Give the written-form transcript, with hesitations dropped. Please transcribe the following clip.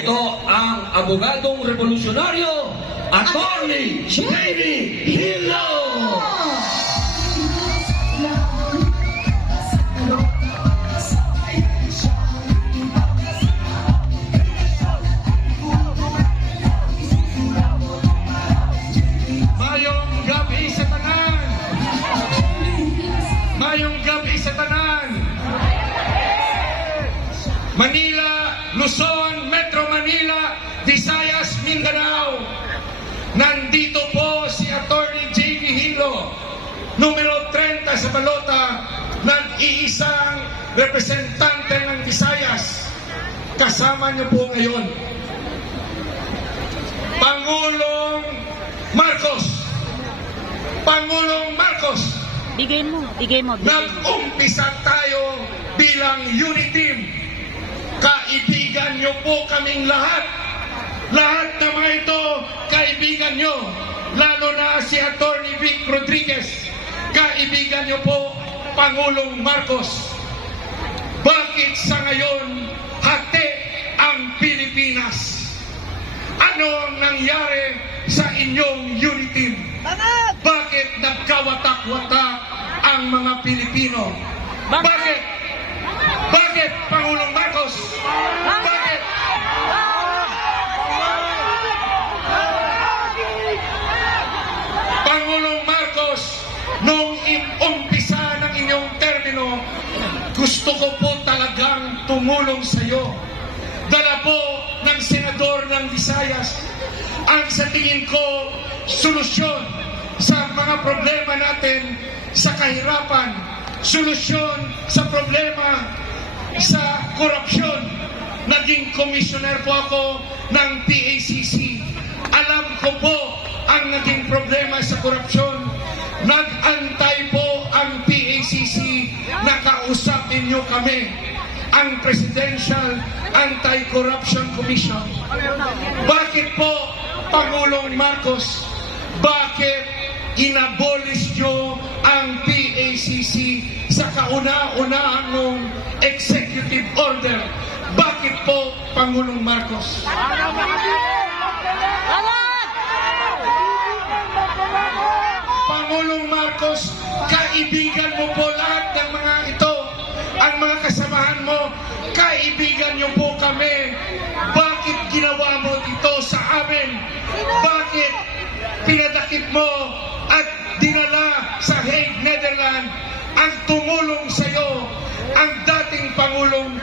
Ito ang abogadong revolusyonaryo, Attorney Jamie Hilo! Mayong gabi sa tanan! Mayong gabi sa tanan! Manila, Luzon, Metro Manila, Visayas, Mindanao. Nandito po si Attorney Jamie Hilo, numero 30 sa balota ng iisang representante ng Visayas. Kasama niyo po ngayon Pangulong Marcos. Pangulong Marcos, Bigay mo. nag-umpisa tayo bilang unit team. Kaibigan nyo po kaming lahat. Lahat na mga ito, kaibigan nyo. Lalo na si Attorney Vic Rodriguez. Kaibigan nyo po, Pangulong Marcos. Bakit sa ngayon, hati ang Pilipinas? Ano ang nangyari sa inyong unit team? Bakit nagkawatak-watak ang mga Pilipino? Bakit? Bakit, Pangulong Marcos? Bakit? Pangulong Marcos, nung umpisa ng inyong termino, gusto ko po talagang tumulong sa iyo. Dala po ng senador ng Visayas ang sa tingin ko solusyon sa mga problema natin sa kahirapan, solusyon sa problema sa korupsyon. Naging commissioner po ako ng PACC. Alam ko po ang naging problema sa korupsyon. Nag-antay po ang PACC na kausapin niyo kami, ang Presidential Anti-Corruption Commission. Bakit po, Pangulong Marcos, bakit inabolish nyo ang PACC sa kauna-unahan ng executive order? Bakit po, Pangulong Marcos? Pangulong Marcos, kaibigan mo po lahat ng mga ito. Ang mga kasamahan mo, kaibigan nyo po kami. Bakit ginawa mo ito sa amin? Bakit pinadakip mo at dinala sa Hague, Netherlands ang tumulong sa iyo, ang dating Pangulong